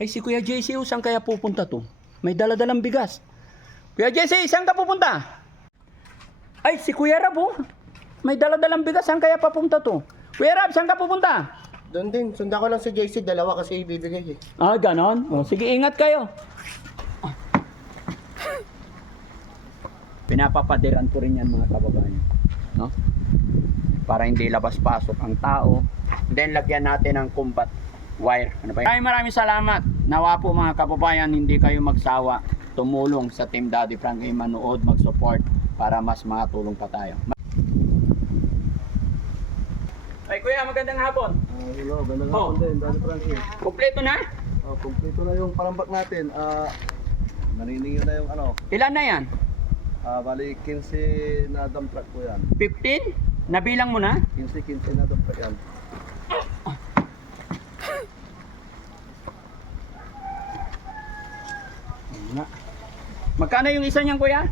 Ay, si Kuya JC, saan kaya pupunta to? May dala-dalang bigas. Kuya JC, saan ka pupunta? Ay, si Kuya Rab, oh. May dala-dalang bigas, saan kaya papunta to? Kuya Rab, saan ka pupunta? Doon din, sundan ko lang si JC, dalawa kasi ibibigay eh. Ah, ganon? Oh, sige, ingat kayo. Pinapapadiran ko rin yan, mga kababayan. No? Para hindi labas-pasok ang tao. Then, lagyan natin ng combat wire. Ano ba yun? Maraming salamat. Nawa po, mga kababayan, hindi kayo magsawa tumulong sa Team Daddy Frankie, manood, mag-support para mas makatulong pa tayo. Ay, kuya, magandang hapon. Hello, ganda nga din, Daddy Frankie. Kumpleto na? Kumpleto na yung parambak natin. Naniningin na yung ano. Ilan na yan? Bali 15 na dump truck po yan. 15? Nabilang mo na? 15 na dump truck yan. Magkano yung isa niyan, kuya?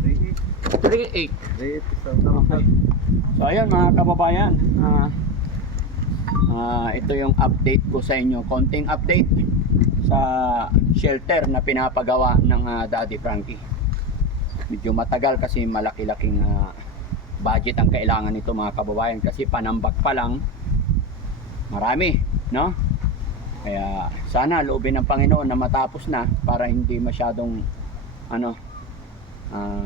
3.8. 3.8. 3.8 isang dump truck. So ayun, mga kababayan, ito yung update ko sa inyo, konting update sa shelter na pinapagawa ng Daddy Frankie. Medyo matagal kasi malaki-laking budget ang kailangan nito, mga kababayan, kasi panambak pa lang marami, no? Kaya sana loobin ng Panginoon na matapos na para hindi masyadong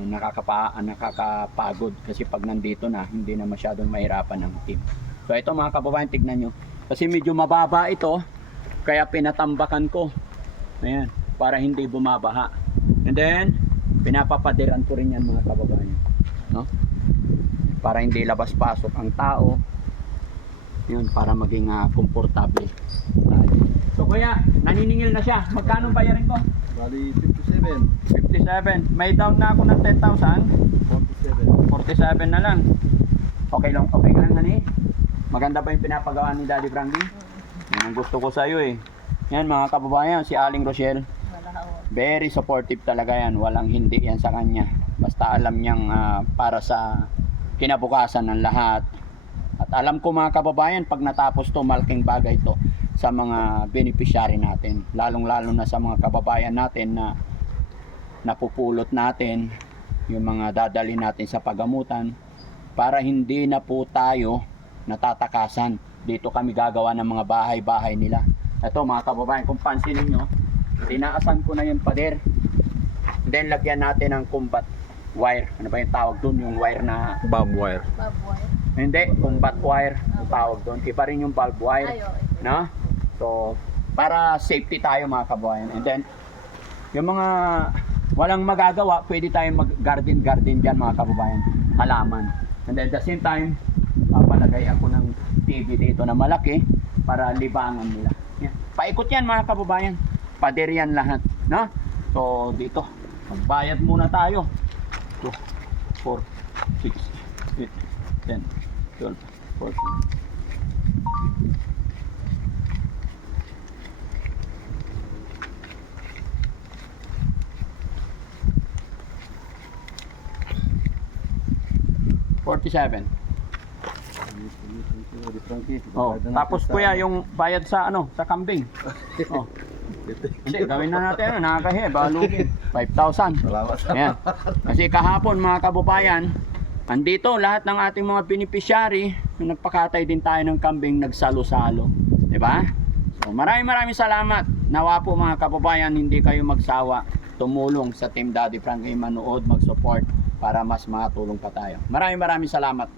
nakakapagod, kasi pag nandito na hindi na masyadong mahirapan ang team. So ito, mga kababayan, tignan nyo, kasi medyo mababa ito kaya pinatambakan ko, ayan, para hindi bumabaha. And then pinapapadiran ko rin yan, mga kababayan, no? Para hindi labas-pasok ang tao, yun, para maging komportable. So kuya, naniningil na siya. Magkano bayarin ko? Bali 57. 57. May down na ako ng 10,000. 47 na lang. Okay lang hani? Maganda ba yung pinapagawa ni Daddy Frankie? Yan ang gusto ko sa iyo eh. Yan, mga kababayan, si Aling Rochelle, very supportive talaga yan. Walang hindi yan sa kanya. Basta alam niyang para sa kinabukasan ng lahat. At alam ko, mga kababayan, pag natapos to, malaking bagay to sa mga beneficiary natin, lalong-lalo na sa mga kababayan natin na napupulot natin, yung mga dadali natin sa pagamutan, para hindi na po tayo natatakasan. Dito kami gagawa ng mga bahay-bahay nila. Ito, mga kababayan, kung pansinin nyo, tinaasan ko na yung pader, then lagyan natin ng combat wire. Ano ba yung tawag dun? Yung wire na Bob wire. hindi, combat wire ang tawag doon. Iba rin yung bulb wire, no? So, para safety tayo, mga kababayan. And then, yung mga walang magagawa, pwede tayong mag-garden dyan, mga kababayan. Halaman. And then, at the same time, papalagay ako ng TV dito na malaki para libangan nila. Yan. Paikot yan, mga kababayan. Pader yan lahat, no? So, dito, magbayad muna tayo. 2, 4, 6, 8, 10, 12, 14. $47. Daddy Frankie. Oh, tapos kuya, yung bayad sa sa kambing. Oh. Hindi, gawin na natin nakakahiya, balugin. 5,000. Salamat. Ayan. Kasi kahapon, mga kababayan, andito lahat ng ating mga beneficiary, nagpakatay din tayo ng kambing, nagsalo-salo. 'Di ba? So, maraming salamat. Nawa po, mga kababayan, hindi kayo magsawa tumulong sa Team Daddy Frankie, manood, mag-support para mas makatulong pa tayo. Maraming salamat.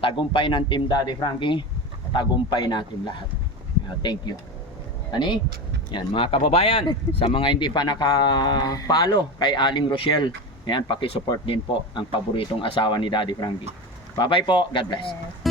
Tagumpay ng Team Daddy Frankie, tagumpay natin lahat. Thank you. Ani? Yan, mga kababayan, sa mga hindi pa naka-follow kay Aling Rochelle, yan, paki-support din po ang paboritong asawa ni Daddy Frankie. Bye-bye po. God bless.